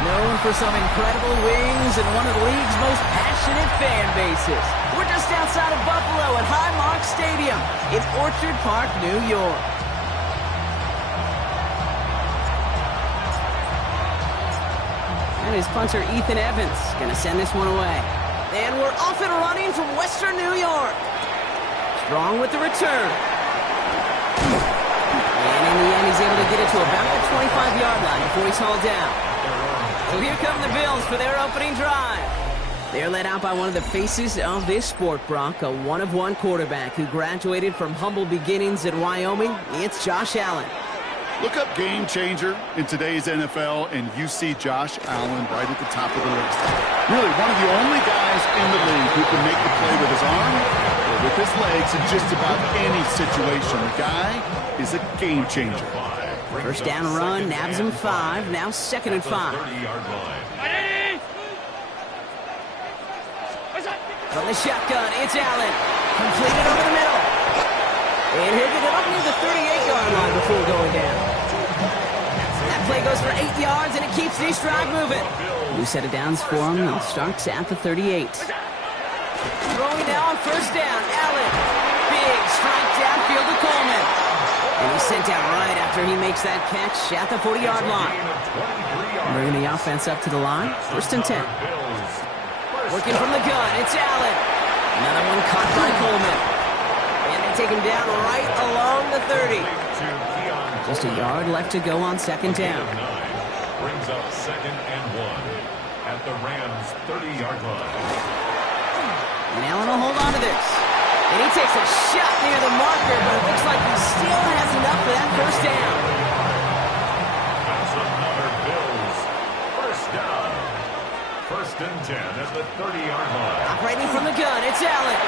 Known for some incredible wings and one of the league's most passionate fan bases. We're just outside of Buffalo at Highmark Stadium in Orchard Park, New York. And his punter, Ethan Evans, going to send this one away. And we're off and running from Western New York. Strong with the return. And in the end, he's able to get it to about the 25-yard line before he's hauled down. So here come the Bills for their opening drive. They're led out by one of the faces of this sport, Brock, a one-of-one quarterback who graduated from humble beginnings in Wyoming. It's Josh Allen. Look up game changer in today's NFL, and you see Josh Allen right at the top of the list. Really, one of the only guys in the league who can make the play with his arm or with his legs in just about any situation. The guy is a game changer. First down run, nabs him 5, now 2nd and 5. From the shotgun, it's Allen. Completed over the middle. And he'll get it up near the 38-yard line before going down. That play goes for 8 yards, and it keeps this drive moving. New set of downs for him. He starts at the 38. Throwing now on first down, Allen. Big strike downfield to Coleman. And he's sent out right after he makes that catch at the 40-yard line. Bringing the offense up to the line. 1st and 10. Working from the gun, it's Allen. Another one caught by Coleman. And they take him down right along the 30. Just a yard left to go on 2nd down. Brings up 2nd and 1 at the Rams' 30-yard line. And Allen will hold on to this. And he takes a shot near the marker, but it looks like he still has enough for that first down. That's another Bills. First down. 1st and 10 at the 30-yard line. Operating from the gun, it's Allen.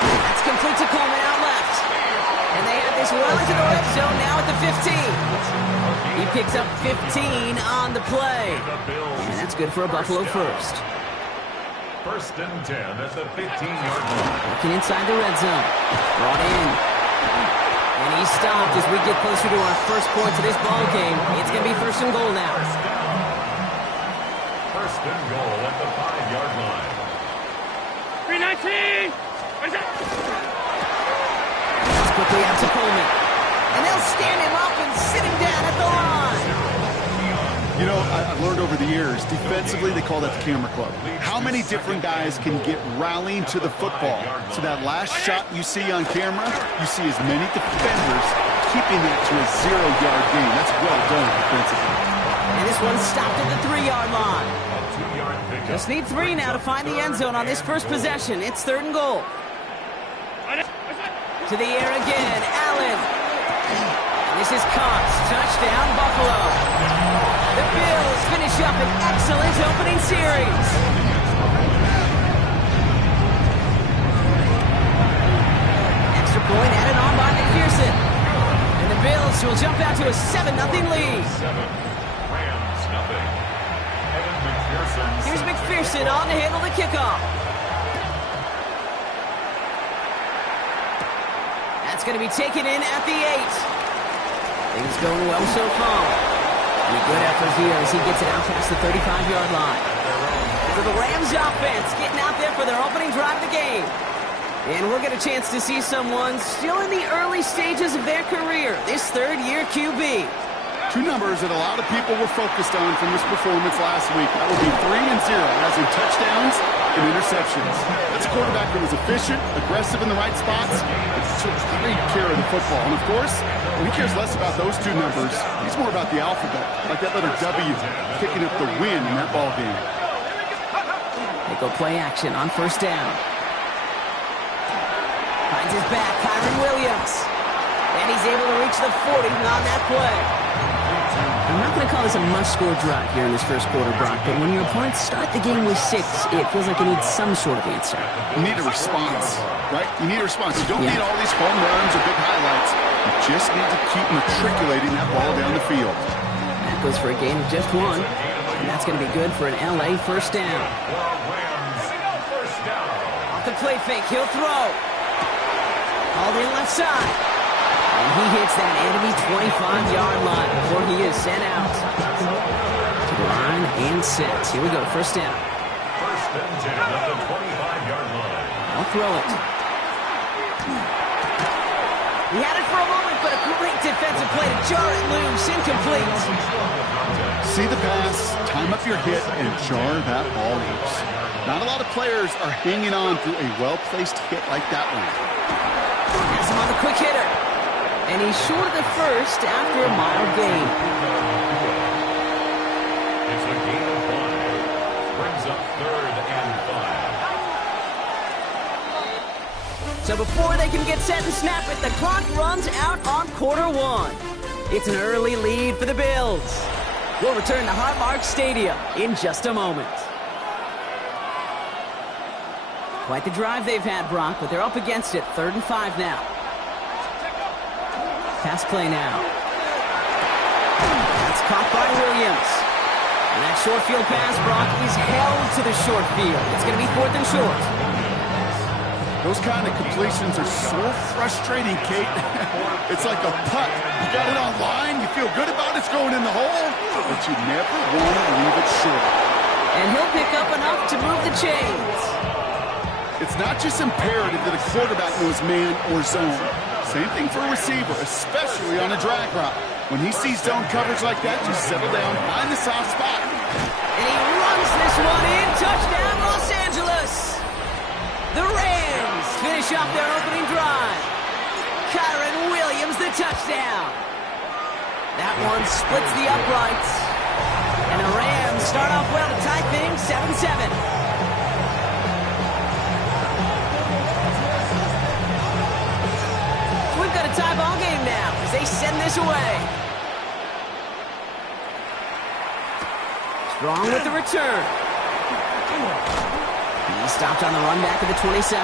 That's complete to Coleman out left. And they have this well into the red zone now at the 15. He picks up 15 on the play. And that's good for a Buffalo first. 1st and 10 at the 15-yard line. Working inside the red zone. Brought in. And he's stopped as we get closer to our first points of this ball game. It's going to be 1st and goal now. 1st and goal at the 5-yard line. 319! That's quickly out to Coleman. And they'll stand him up and sit him down at the line. You know, I've learned over the years, defensively, they call that the camera club. How many different guys can get rallying to the football? So that last shot you see on camera, you see as many defenders keeping that to a 0-yard gain. That's well done defensively. And this one stopped at the 3-yard line. Just need 3 now to find the end zone on this first possession. It's 3rd and goal. To the air again, Allen. And this is Cox. Touchdown, Buffalo. The Bills finish up an excellent opening series. Extra point added on by McPherson. And the Bills will jump out to a 7-0 lead. Rams nothing. Evan McPherson. Here's McPherson on to handle the kickoff. That's going to be taken in at the 8. Things going well so far. And a good effort here as he gets it out past the 35-yard line. So the Rams offense getting out there for their opening drive of the game. And we'll get a chance to see someone still in the early stages of their career, this 3rd-year QB. 2 numbers that a lot of people were focused on from this performance last week. That would be 3 and 0, as in touchdowns and interceptions. That's a quarterback that was efficient, aggressive in the right spots, and took great care of the football. And of course, he cares less about those 2 numbers. He's more about the alphabet, like that letter W, picking up the win in that ball game. They go play action on first down. Finds his back, Kyron Williams. And he's able to reach the 40 on that play. I'm not going to call this a must-score drive here in this first quarter, Brock, but when your opponents start the game with 6, it feels like it needs some sort of answer. You need a response, right? You need a response. You don't need all these home runs or big highlights. You just need to keep matriculating that ball down the field. That goes for a gain of just 1. And that's going to be good for an LA first down. Off the play fake, he'll throw. Called in left side. And he hits that enemy 25-yard line before he is sent out. To the line and set. Here we go, first down. First and 10 at the 25-yard line. I'll throw it. He had it for a moment, but a great defensive play to jar it loose. Incomplete. See the pass, time up your hit, and jar that ball loose. Not a lot of players are hanging on through a well-placed hit like that one. Has him on the quick hitter. And he's short of the first after a mild gain. It's a gain of 5. Brings up 3rd and 5. So before they can get set and snap it, the clock runs out on quarter 1. It's an early lead for the Bills. We'll return to Highmark Stadium in just a moment. Quite the drive they've had, Brock, but they're up against it. 3rd and 5 now. Pass play now. That's caught by Williams. And that short field pass, Brock, is held to the short field. It's going to be 4th and short. Those kind of completions are so frustrating, Kate. It's like a putt. You got it on line, you feel good about it's going in the hole, but you never want to leave it short. And he'll pick up enough to move the chains. It's not just imperative that a quarterback knows man or zone. Same thing for a receiver, especially on a drag route. When he sees zone coverage like that, just settle down, find the soft spot. And he runs this one in. Touchdown, Los Angeles. The Rams finish off their opening drive. Kyron Williams, the touchdown. That one splits the uprights. And the Rams start off well to tie things 7-7. We've got a tie ball game now as they send this away. Strong with the return. He stopped on the run back of the 27.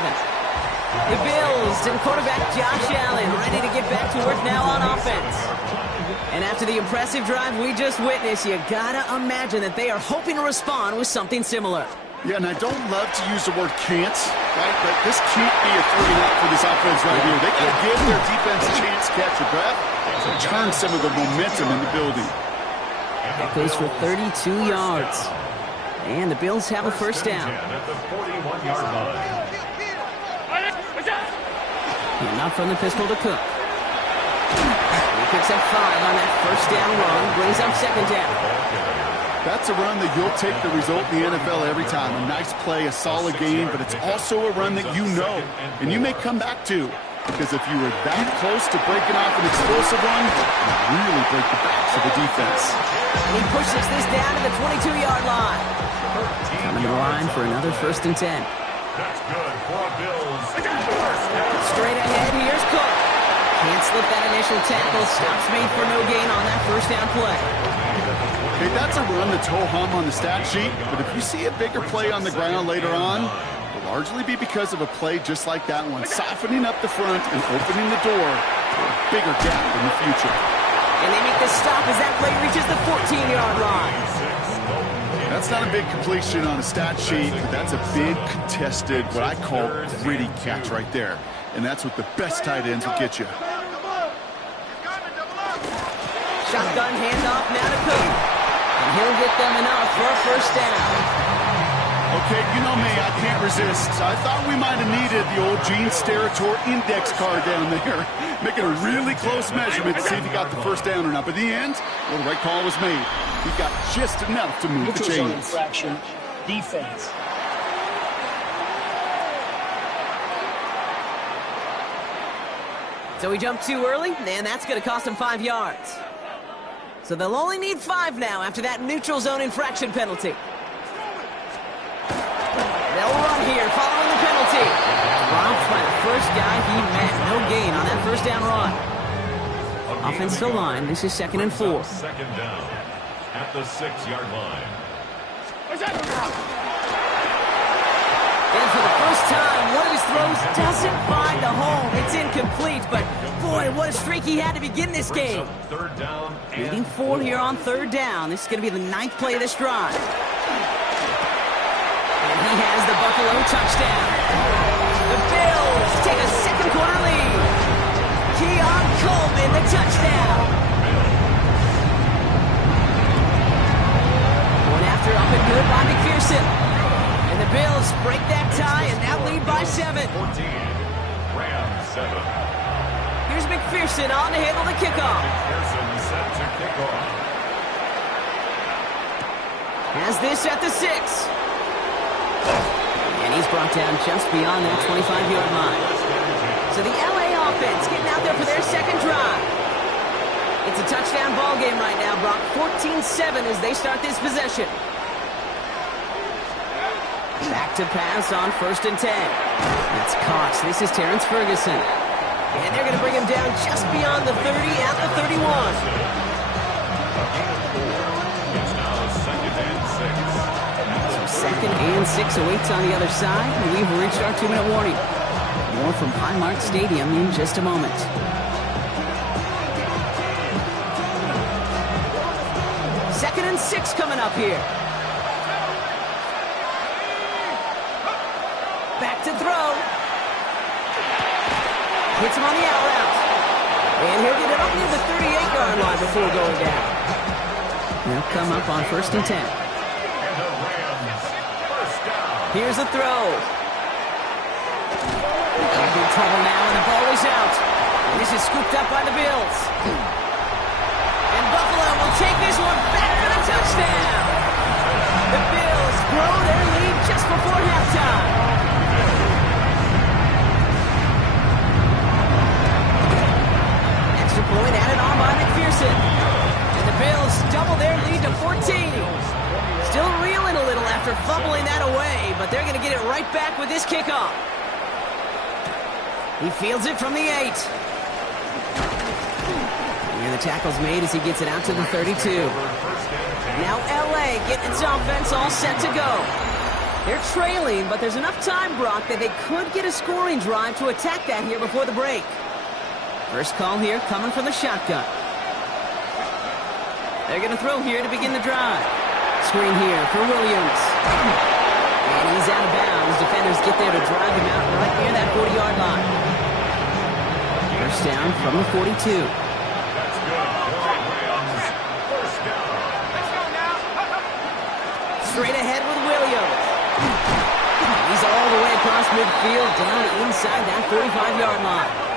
The Bills and quarterback Josh Allen ready to get back to work now on offense. And after the impressive drive we just witnessed, you gotta imagine that they are hoping to respond with something similar. Yeah, and I don't love to use the word can't, right? But this can't be a 3-and-out for this offense right here. They got to give their defense a chance to catch your breath and turn some of the momentum in the building. That goes for 32 yards. And the Bills have a first down. At the 41-yard line. And not from the pistol to Cook. He picks up 5 on that first down run, brings up second down. That's a run that you'll take the result in the NFL every time. A nice play, a solid game, but it's also a run that you know and you may come back to. Because if you were that close to breaking off an explosive run, you really break the backs of the defense. And he pushes this down to the 22-yard line. Coming to the line for another first and 10. That's good for Bills. Straight ahead, here's Cook. Can't slip that initial tackle. Stops made for no gain on that first down play. Okay, that's a run that's ho-hum on the stat sheet, but if you see a bigger play on the ground later on, it'll largely be because of a play just like that one, softening up the front and opening the door for a bigger gap in the future. And they make the stop as that play reaches the 14-yard line. That's not a big completion on a stat sheet, but that's a big contested, what I call gritty catch right there. And that's what the best tight ends will get you. Shotgun handoff now to Cook. And he'll get them enough for a first down. Okay, you know me, I can't resist. I thought we might have needed the old Gene Steratore index card down there, making a really close measurement to see if he got the first down or not. But in the end, well, the right call was made. He got just enough to move the chains. Infraction, defense. So he jumped too early, and that's going to cost him 5 yards. So they'll only need 5 now after that neutral zone infraction penalty. They'll run here following the penalty. Dropped by the first guy he met. No gain on that first down run. Offensive line, this is 2nd and 4. Second down at the 6-yard line. And for the first time, one of his throws doesn't find a home. It's incomplete, but boy, Boy, what a streak he had to begin this game. Third down. Leading 4 here on third down. This is going to be the 9th play of this drive. And he has the Buffalo touchdown. The Bills take a second quarter lead. Keon Coleman, the touchdown. One after up and good by McPherson. And the Bills break that tie and now lead by 7. 14. Rams 7. Here's McPherson on to handle the kickoff. McPherson set to kick off. Has this at the 6. And he's brought down just beyond that 25-yard line. So the LA offense getting out there for their second drive. It's a touchdown ball game right now, Brock. 14-7 as they start this possession. Back to pass on 1st and 10. That's caught. This is Terrence Ferguson. And they're going to bring him down just beyond the 30 at the 31. It's now 2nd and 6. So 2nd and 6 awaits on the other side. We've reached our 2-minute warning. More from Highmark Stadium in just a moment. Second and 6 coming up here. Back to throw. Hits him on the out route. And he'll get it up near the 38-yard line before going down. They'll come up on 1st and 10. And the Rams, first down. Here's the throw. In big trouble now, and the ball is out. And this is scooped up by the Bills. And Buffalo will take this one back for the touchdown. The Bills grow their lead just before halftime. Point added on by McPherson. And the Bills double their lead to 14. Still reeling a little after fumbling that away, but they're going to get it right back with this kickoff. He fields it from the 8. And the tackle's made as he gets it out to the 32. Now LA getting its offense all set to go. They're trailing, but there's enough time, Brock, that they could get a scoring drive to attack that here before the break. First call here coming from the shotgun. They're going to throw here to begin the drive. Screen here for Williams. And he's out of bounds. Defenders get there to drive him out right near that 40-yard line. First down from the 42. That's good. Rams, first down. Let's go now. Straight ahead with Williams. He's all the way across midfield down inside that 45-yard line.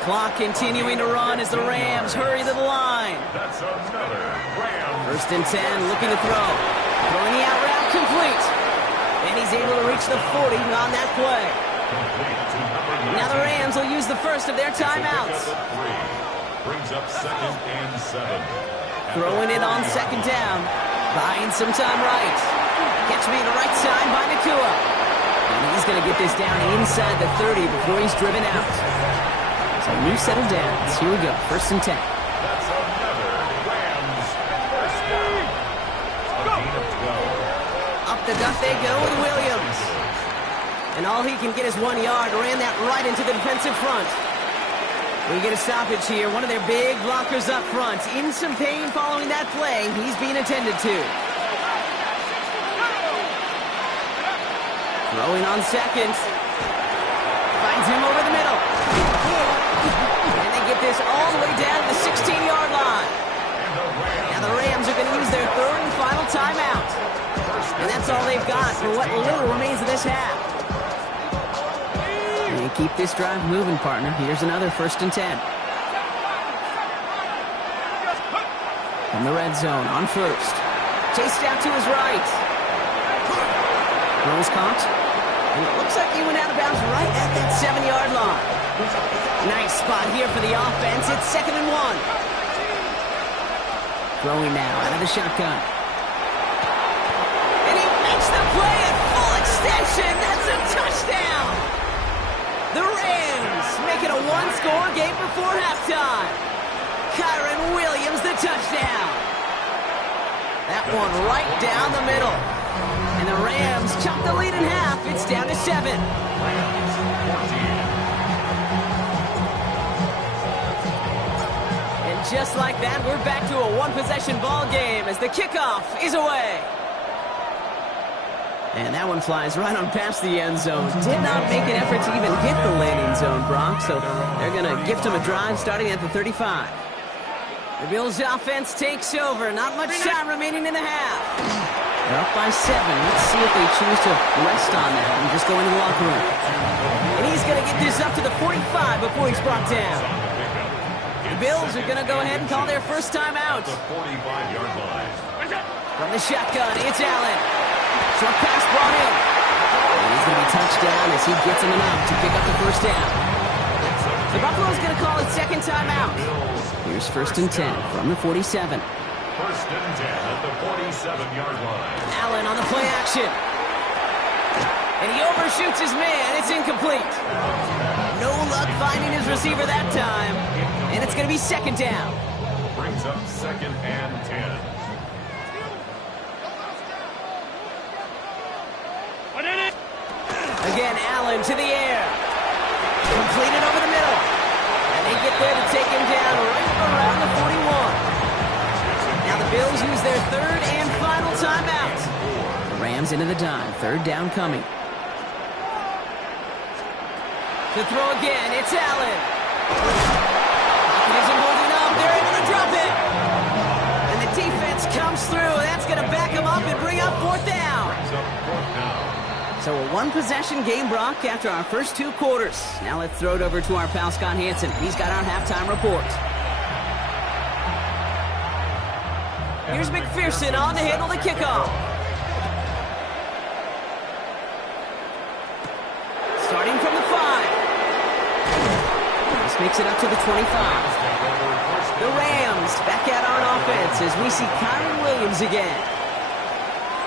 Clock continuing to run as the Rams hurry to the line. That's another Rams. 1st and 10, looking to throw. Throwing the out route complete. And he's able to reach the 40 on that play. Now the Rams will use the first of their timeouts. Brings up 2nd and 7. Throwing it on 2nd down. Buying some time right. Catch me the right side by Nakua. And he's going to get this down inside the 30 before he's driven out. So new set of downs. Here we go. 1st and 10. That's another Rams. First down. A gain of 12. Up the gut they go with Williams. And all he can get is 1 yard. Ran that right into the defensive front. We get a stoppage here. One of their big blockers up front. In some pain following that play. He's being attended to. Throwing on 2nd. Finds him over the middle. And they get this all the way down to the 16-yard line. Now the Rams are going to use their 3rd and final timeout. And that's all they've got for what little remains of this half. And you keep this drive moving, partner. Here's another 1st and 10. From the red zone on 1st. Chased out to his right. Rose caught. And it looks like he went out of bounds right at that 7-yard line. Nice spot here for the offense. It's 2nd and 1. Throwing now out of the shotgun. And he makes the play at full extension. That's a touchdown. The Rams make it a 1-score game before halftime. Kyron Williams, the touchdown. That one right down the middle. And the Rams chop the lead in half. It's down to 7. Rams 14. just like that, we're back to a one-possession ball game as the kickoff is away. And that one flies right on past the end zone. Did not make an effort to even hit the landing zone, Brock, so they're going to gift him a drive starting at the 35. The Bills' offense takes over. Not much time remaining in the half. They're up by 7. Let's see if they choose to rest on that and just go into the locker room. And he's going to get this up to the 45 before he's brought down. The Bills are going to go ahead and call their first time out. From the shotgun, it's Allen. Short pass brought in. And he's going to be touched down as he gets him enough to pick up the first down. The Buffalo's going to call it second timeout. Here's 1st and 10 from the 47. 1st and 10 at the 47-yard line. Allen on the play action. And he overshoots his man. It's incomplete. No luck finding his receiver that time. And it's going to be second down. Brings up 2nd and 10. Again, Allen to the air. Completed over the middle. And they get there to take him down right around the 41. Now the Bills use their 3rd and final timeout. The Rams into the dime. 3rd down coming. To throw again, it's Allen. He isn't holding up. They're able to drop it. And the defense comes through. That's going to back him up and bring up 4th down. So a one-possession game, Brock, after our first 2 quarters. Now let's throw it over to our pal Scott Hansen. He's got our halftime report. Here's McPherson on to handle the kickoff. Starting from the 5. This makes it up to the 25. The Rams back out on offense as we see Kyron Williams again.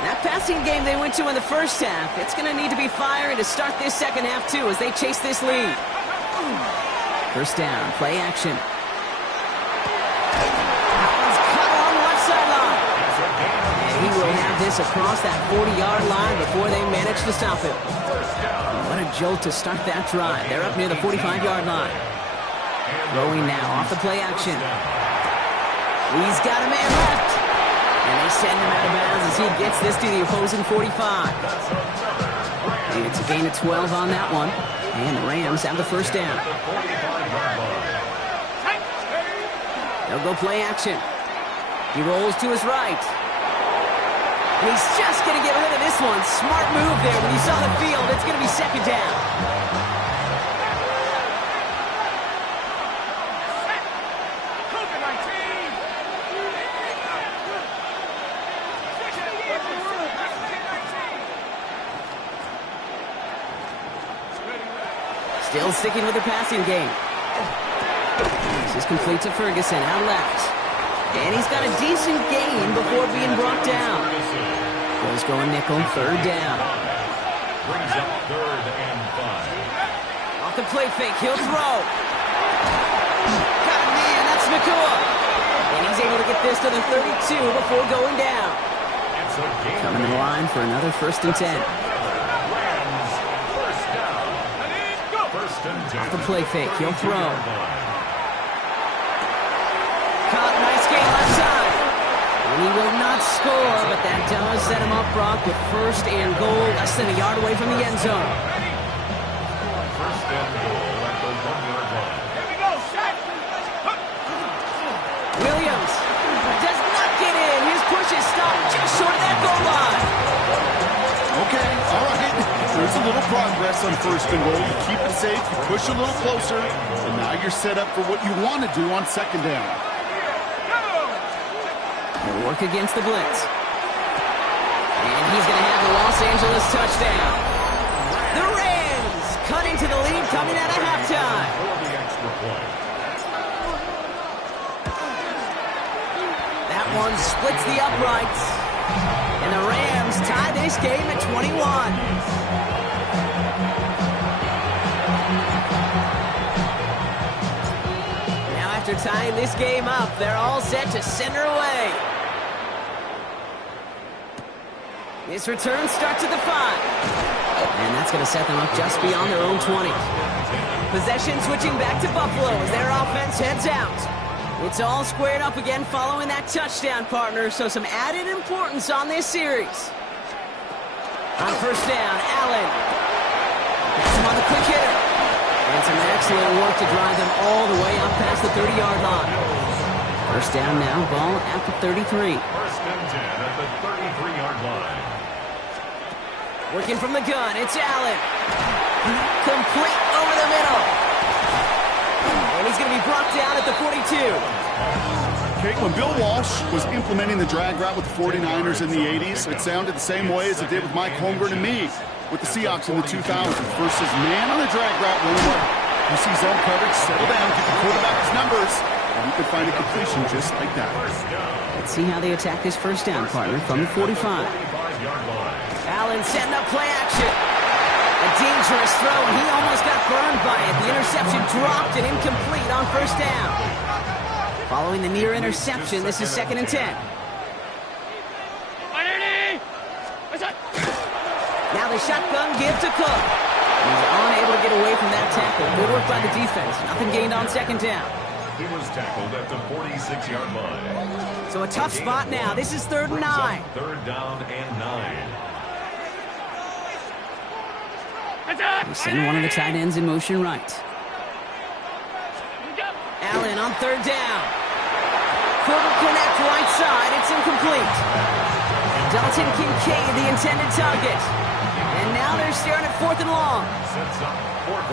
That passing game they went to in the first half, it's going to need to be firing to start this second half, too, as they chase this lead. 1st down, play action. He's cut on the left sideline. And he will have this across that 40-yard line before they manage to stop him. What a jolt to start that drive. They're up near the 45-yard line. Throwing now off the play action. He's got a man left. And they send him out of bounds as he gets this to the opposing 45. And it's a gain of 12 on that one. And the Rams have the 1st down. They'll go play action. He rolls to his right. And he's just going to get rid of this one. Smart move there. When you saw the field, it's going to be second down. Still sticking with the passing game. This is complete to Ferguson, out left. And he's got a decent gain before being brought down. Goes going nickel, 3rd down. Brings up 3rd and 5. Off the play fake, he'll throw. Got a man, that's McCoy. And he's able to get this to the 32 before going down. Coming in line for another 1st and 10. Off the play fake, he'll throw. Caught, nice gain left side. And he will not score, but that does set him up, Brock, with 1st and goal, less than a yard away from the end zone. 1st and goal at the 1-yard line. Williams does not get in. His push is stopped just short of that goal line. Okay, all right. There's a little progress on 1st and goal. You keep it safe, you push a little closer, and now you're set up for what you want to do on 2nd down. He'll work against the blitz. And he's going to have the Los Angeles touchdown. The Rams cut into the lead coming out of halftime. That one splits the uprights. And the Rams tie this game at 21. Now after tying this game up, they're all set to send her away. This return starts at the 5. And that's going to set them up just beyond their own 20. Possession switching back to Buffalo as their offense heads out. It's all squared up again following that touchdown, partner, so some added importance on this series. On first down, Allen. That's him on the quick hitter. And some excellent work to drive them all the way up past the 30-yard line. First down now, ball at the 33. First and 10 at the 33-yard line. Working from the gun, it's Allen. Complete over the middle. And he's going to be brought down at the 42. Okay, when Bill Walsh was implementing the drag route with the 49ers in the 80s, it sounded the same way as it did with Mike Holmgren and me with the Seahawks in the 2000s. Versus man on the drag route, run what? You see zone coverage, settle down, get the quarterback his numbers, and you can find a completion just like that. Let's see how they attack this first down, partner, from the 45. Allen setting up play action. A dangerous throw, and he almost got burned by it. The interception dropped and incomplete on first down. Following the near interception, this is 2nd and 10. Now the shotgun give to Cook. He's unable to get away from that tackle. Good work by the defense. Nothing gained on 2nd down. He was tackled at the 46-yard line. So a tough spot now. This is 3rd and 9. 3rd down and 9. We send one of the tight ends in motion right. Allen on 3rd down. Couldn't connect right side. It's incomplete. Dalton Kincaid, the intended target. And now they're staring at 4th and long.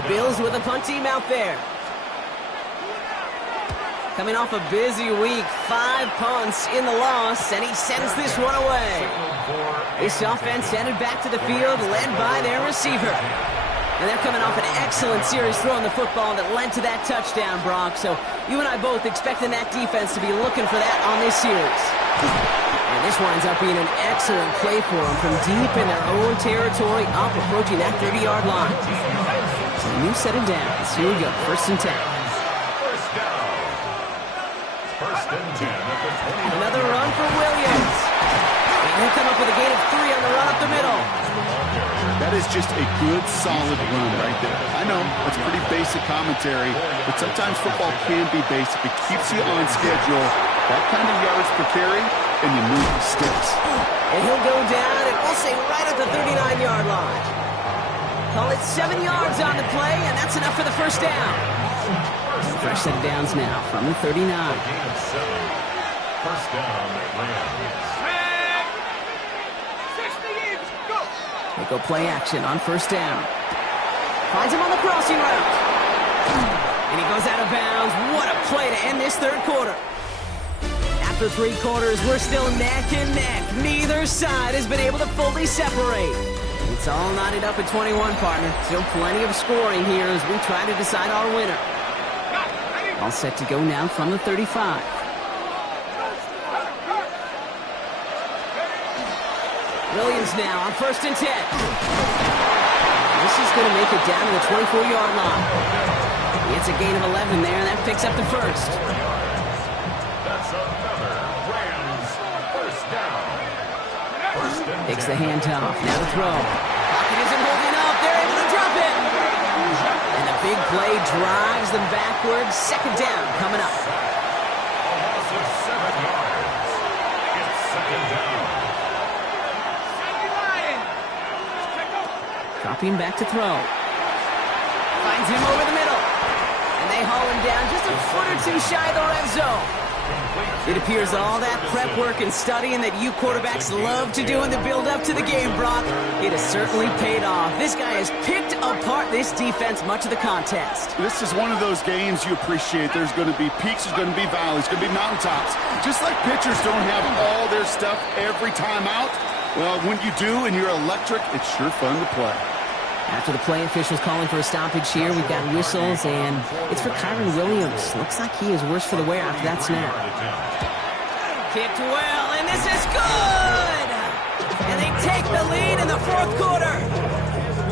The Bills with a punt team out there. Coming off a busy week, 5 punts in the loss, and he sends this one away. This offense headed back to the field, led by their receiver. And they're coming off an excellent series throwing the football that led to that touchdown, Brock. So you and I both expecting that defense to be looking for that on this series. And this winds up being an excellent play for them from deep in their own territory, up approaching that 30-yard line. So a new set of downs. Here we go, 1st and 10. First and 10 at the 20. Another run for Williams. And he'll come up with a gain of 3 on the run up the middle. That is just a good, solid run right there. I know, that's pretty basic commentary, but sometimes football can be basic. It keeps you on schedule. That kind of yards per carry, and you move the sticks. And he'll go down, and we'll say right at the 39-yard line. Call it 7 yards on the play, and that's enough for the first down. Fresh set of downs now from the 39. First down, Rams. They go play action on first down. Finds him on the crossing route. And he goes out of bounds. What a play to end this 3rd quarter. After 3 quarters, we're still neck and neck. Neither side has been able to fully separate. It's all knotted up at 21, partner. Still plenty of scoring here as we try to decide our winner. All set to go now from the 35. Williams now on 1st and 10. This is going to make it down to the 24-yard line. It's a gain of 11 there, and that picks up the first. That's another Rams first down. Takes the handoff. Now the throw. Pocket isn't holding up. They're able to drop it. And the big play drives them backwards. 2nd down coming up. A loss of 7 yards. It's 2nd down. Dropping back to throw. Finds him over the middle. And they haul him down just a foot or 2 shy of the red zone. It appears all that prep work and studying that you quarterbacks love to do in the build-up to the game, Brock, it has certainly paid off. This guy has picked apart this defense much of the contest. This is one of those games you appreciate. There's going to be peaks, there's going to be valleys, there's going to be mountaintops. Just like pitchers don't have all their stuff every time out, well, when you do and you're electric, it's sure fun to play. After the play officials calling for a stoppage here, we've got whistles, and it's for Kyron Williams. Looks like he is worse for the wear after that snap. Kicked well, and this is good! And they take the lead in the 4th quarter.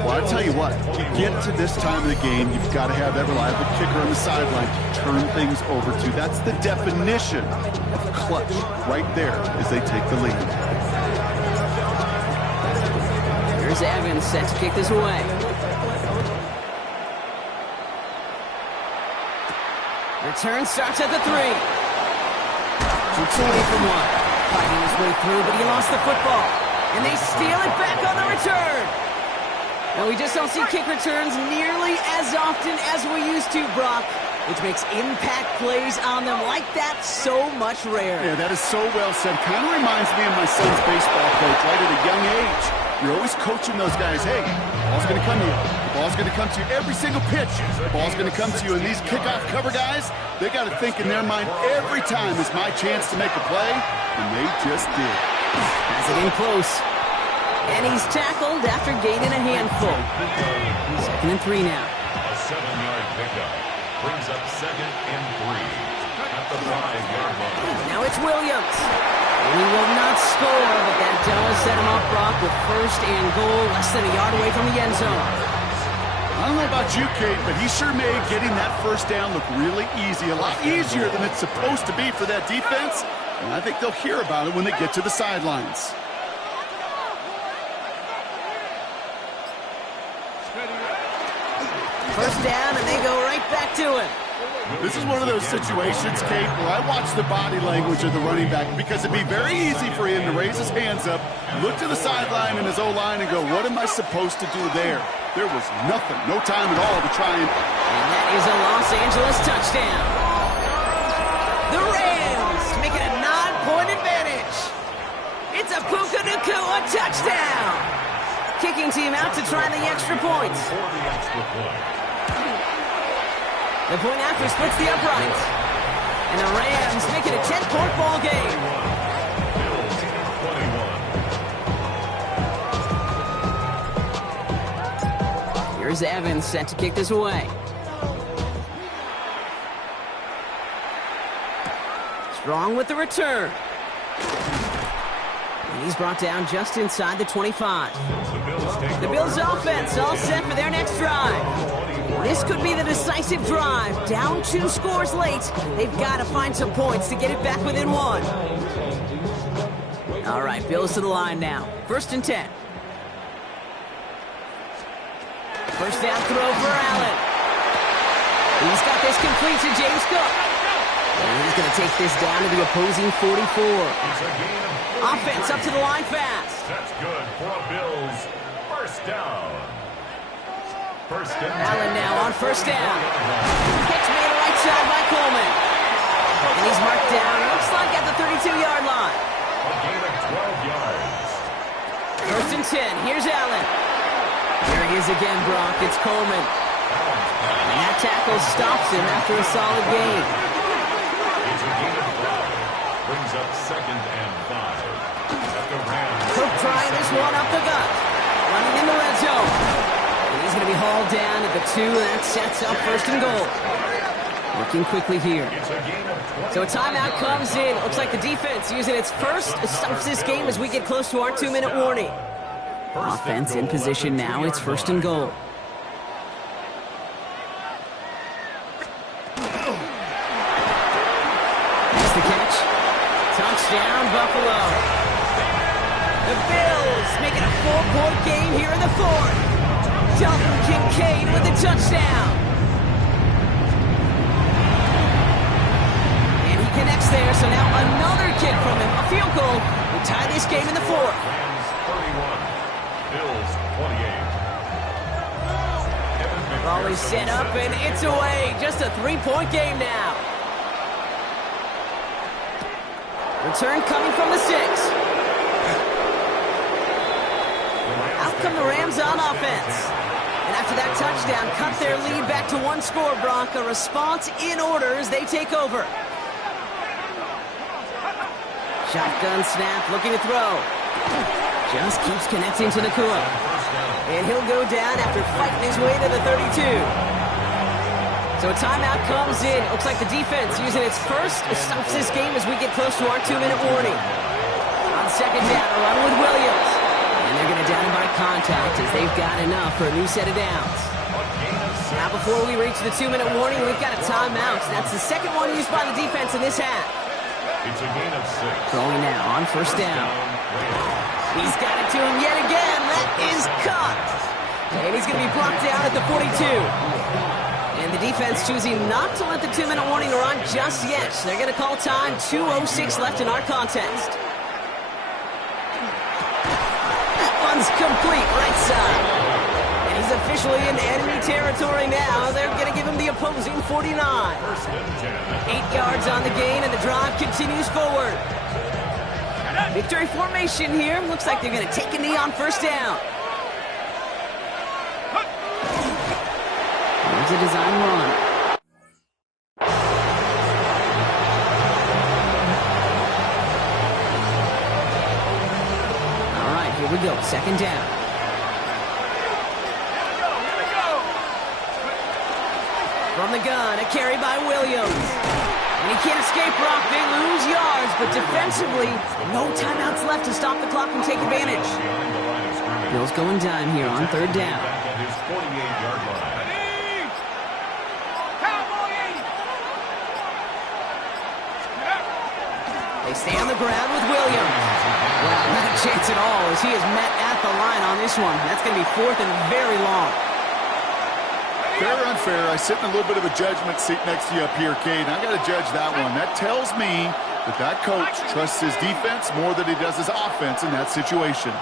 Well, I'll tell you what, you get to this time of the game, you've got to have that reliable kicker on the sideline to turn things over to. That's the definition of clutch right there as they take the lead. Here's Evans set to kick this away. Return starts at the 3. It's away from one. Fighting his way through, but he lost the football. And they steal it back on the return. Now, we just don't see kick returns nearly as often as we used to, Brock, which makes impact plays on them like that so much rarer. Yeah, that is so well said. Kind of reminds me of my son's baseball coach, right at a young age. You're always coaching those guys, hey, the ball's going to come to you. The ball's going to come to you every single pitch. The ball's going to come to you. And these kickoff cover guys, they got to think in their mind every time is my chance to make a play, and they just did. Has it in close. And he's tackled after gaining a handful. 2nd and 3 now. A 7-yard pickup brings up 2nd and 3 at the 5-yard line. Now it's Williams. And he will not score, but that does set him up, Brock, with 1st and goal, less than a yard away from the end zone. I don't know about you, Kate, but he sure made getting that 1st down look really easy. A lot easier than it's supposed to be for that defense. And I think they'll hear about it when they get to the sidelines. First down, and they go right back to him. This is one of those situations, Kate, where I watch the body language of the running back because it'd be very easy for him to raise his hands up, look to the sideline and his O-line and go, what am I supposed to do there? There was nothing, no time at all to try and... And that is a Los Angeles touchdown. The Rams make it a 9-point advantage. It's a Puka Nacua touchdown. Kicking team out to try the extra points. For the extra point. The point after splits the uprights. And the Rams make it a 10-point ball game. Bills 21. Here's Evans set to kick this away. Strong with the return. And he's brought down just inside the 25. The Bills offense all set for their next drive. This could be the decisive drive. Down 2 scores late. They've got to find some points to get it back within 1. All right, Bills to the line now. 1st and 10. First down throw for Allen. He's got this complete to James Cook. And he's going to take this down to the opposing 44. Offense up to the line fast. That's good for a Bills. First down. First and 10. Allen now on first down. Catch made right side by Coleman. And he's marked down, looks like at the 32-yard line. A gain of 12 yards. 1st and 10. Here's Allen. Here he is again, Brock. It's Coleman. And that tackle stops him after a solid gain. It's a gain of 5. Brings up 2nd and 5. At the Rams. Cook trying this one up the gut. Running in the red zone. And he's going to be hauled down at the 2. That sets up 1st and goal. Working quickly here. It's a gain of 20. So a timeout comes in. Looks like the defense using its first stops this game as we get close to our 2-minute warning. Offense in position now. It's 1st and goal. That's the catch. Touchdown, Buffalo. The Bills make it a 4-point game here in the 4th. Dalton Kincaid with the touchdown. And he connects there, so now another kick from him. A field goal will tie this game in the 4th. Rams 31. Bills 28. Ball is set up, and it's away. Just a 3-point game now. Return coming from the 6. Out come the Rams on offense. And after that touchdown, cut their lead back to 1 score, Brock. A response in order as they take over. Shotgun snap, looking to throw. Just keeps connecting to Nacua. And he'll go down after fighting his way to the 32. So a timeout comes in. Looks like the defense using its first stops this game as we get close to our 2-minute warning. On 2nd down, a run with Williams. And they're going to down him by contact as they've got enough for a new set of downs. Now before we reach the 2-minute warning, we've got a timeout. That's the second one used by the defense in this half. It's a gain of 6. Throwing now on first down. He's got it to him yet again. That is caught. And he's going to be blocked down at the 42. And the The defense choosing not to let the 2-minute warning run just yet. They're going to call time. 2:06 left in our contest. That one's complete, right side. And he's officially in enemy territory now. They're going to give him the opposing 49. 8 yards on the gain, and the drive continues forward. Victory formation here. Looks like they're going to take a knee on first down. Here's a design run. All right, here we go. Second down. From the gun, a carry by Williams. And he can't escape Rock. They lose yards, but defensively, no timeouts left to stop the clock and take advantage. Bills going dime here on third down. They stay on the ground with Williams. Well, not a chance at all as he is met at the line on this one. That's going to be fourth and very long. Fair or unfair, I sit in a little bit of a judgment seat next to you up here, Cade. I got to judge that one. That tells me that coach trusts his defense more than he does his offense in that situation.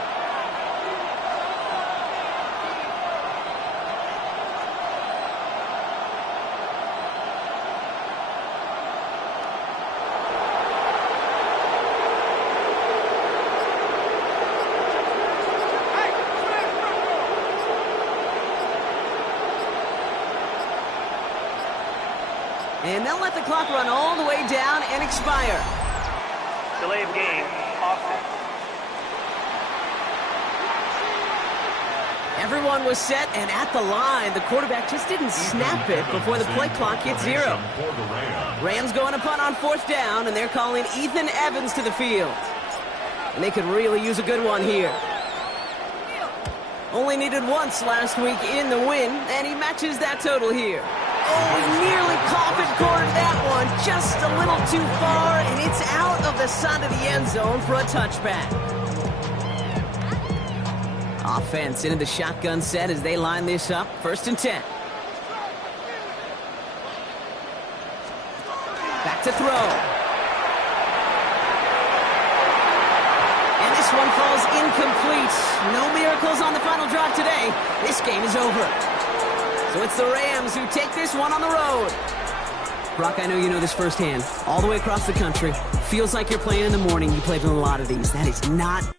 And they'll let the clock run all the way down and expire. Delay of game, offense. Everyone was set and at the line. The quarterback just didn't snap it before the play clock hit 0. Rams going to punt on fourth down, and they're calling Ethan Evans to the field. And they could really use a good one here. Only needed once last week in the win, and he matches that total here. Oh, he nearly coffin cornered that one just a little too far, and it's out of the side of the end zone for a touchback. Offense into the shotgun set as they line this up. 1st and 10. Back to throw. And this one falls incomplete. No miracles on the final drive today. This game is over. So it's the Rams who take this one on the road. Brock, I know you know this firsthand. All the way across the country. Feels like you're playing in the morning. You played in a lot of these. That is not